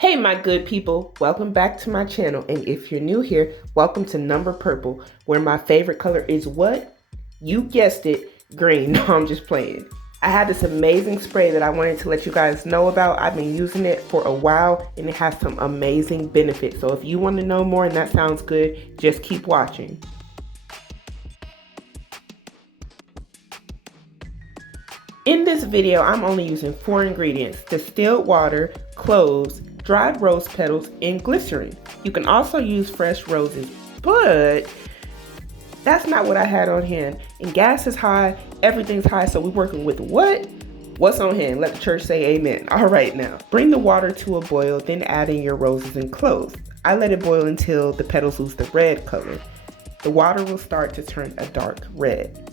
Hey my good people, welcome back to my channel, and if you're new here, welcome to Number Purple, where my favorite color is what? You guessed it, green. No, I'm just playing. I had this amazing spray that I wanted to let you guys know about. I've been using it for a while and it has some amazing benefits. So if you want to know more and that sounds good, just keep watching. In this video, I'm only using 4 ingredients: distilled water, cloves, dried rose petals, and glycerin. You can also use fresh roses, but that's not what I had on hand. And gas is high, everything's high, so we're working with what? What's on hand? Let the church say amen. All right, now, bring the water to a boil, then add in your roses and cloves. I let it boil until the petals lose the red color. The water will start to turn a dark red.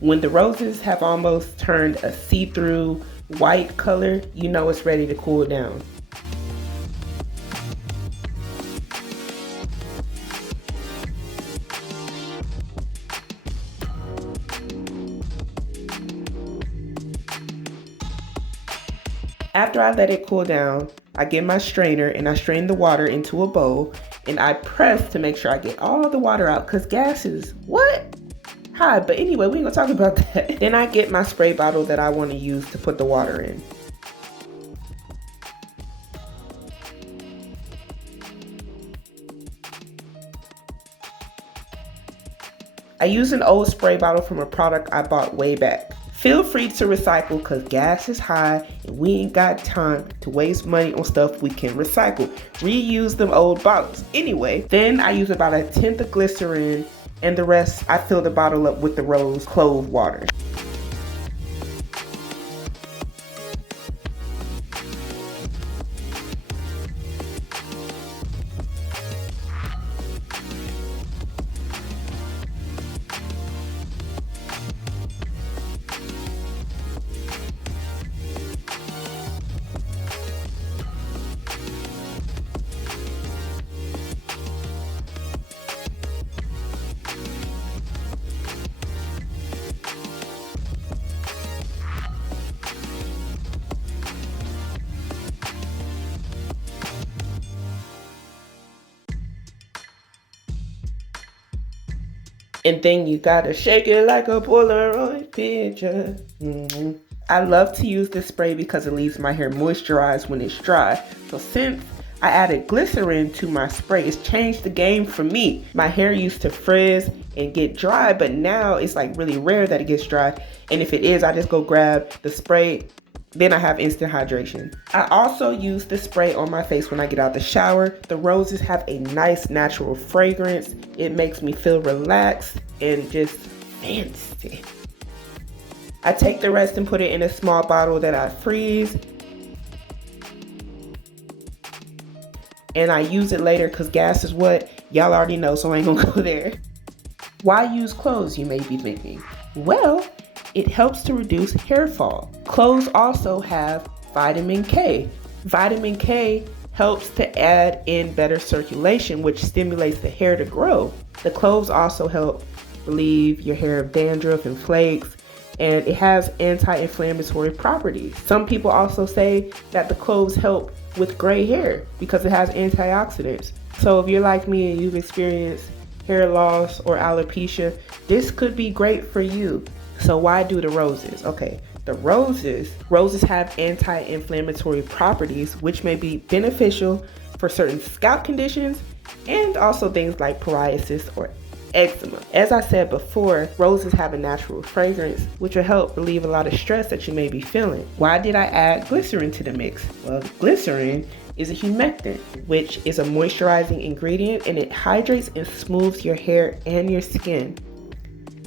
When the roses have almost turned a see-through white color, you know it's ready to cool down. After I let it cool down, I get my strainer and I strain the water into a bowl and I press to make sure I get all the water out, because gas is what? High. But anyway, we ain't gonna talk about that. Then I get my spray bottle that I want to use to put the water in. I use an old spray bottle from a product I bought way back. Feel free to recycle, because gas is high and we ain't got time to waste money on stuff we can recycle. Reuse them old bottles. Anyway, then I use about 1/10 of glycerin, and the rest I fill the bottle up with the rose clove water. And then you gotta shake it like a Polaroid picture. I love to use this spray because it leaves my hair moisturized when it's dry. So since I added glycerin to my spray, it's changed the game for me. My hair used to frizz and get dry, but now it's like really rare that it gets dry. And if it is, I just go grab the spray. Then I have instant hydration. I also use this spray on my face when I get out the shower. The roses have a nice natural fragrance. It makes me feel relaxed and just fancy. I take the rest and put it in a small bottle that I freeze. And I use it later because gas is what? Y'all already know, so I ain't gonna go there. Why use cloves, you may be thinking? Well, it helps to reduce hair fall. Cloves also have vitamin K. Vitamin K helps to add in better circulation, which stimulates the hair to grow. The cloves also help relieve your hair of dandruff and flakes, and it has anti-inflammatory properties. Some people also say that the cloves help with gray hair because it has antioxidants. So if you're like me and you've experienced hair loss or alopecia, this could be great for you. So why do the roses? Okay, the roses have anti-inflammatory properties, which may be beneficial for certain scalp conditions and also things like psoriasis or eczema. As I said before, roses have a natural fragrance, which will help relieve a lot of stress that you may be feeling. Why did I add glycerin to the mix? Well, glycerin is a humectant, which is a moisturizing ingredient, and it hydrates and smooths your hair and your skin.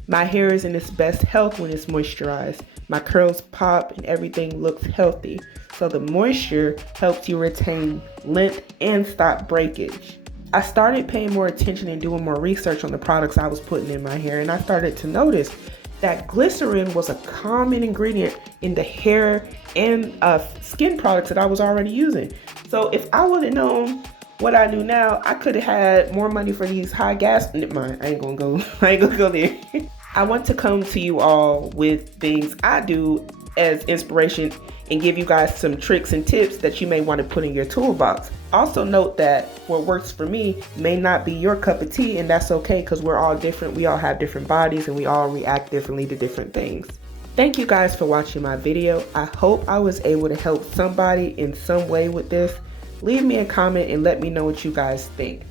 My hair is in its best health when it's moisturized. My curls pop and everything looks healthy. So the moisture helps you retain length and stop breakage. I started paying more attention and doing more research on the products I was putting in my hair, and I started to notice that glycerin was a common ingredient in the hair and skin products that I was already using. So if I would have known what I knew now, I could have had more money for these high gas. I ain't gonna go there. I want to come to you all with things I do as inspiration and give you guys some tricks and tips that you may want to put in your toolbox. Also note that what works for me may not be your cup of tea, and that's okay because we're all different. We all have different bodies and we all react differently to different things. Thank you guys for watching my video. I hope I was able to help somebody in some way with this. Leave me a comment and let me know what you guys think.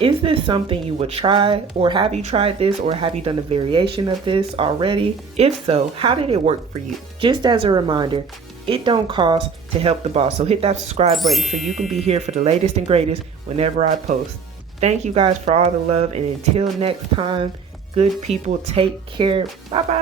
Is this something you would try, or have you tried this, or have you done a variation of this already? If so, how did it work for you? Just as a reminder, it don't cost to help the boss, so hit that subscribe button so you can be here for the latest and greatest whenever I post. Thank you guys for all the love, and until next time, good people, take care. Bye bye.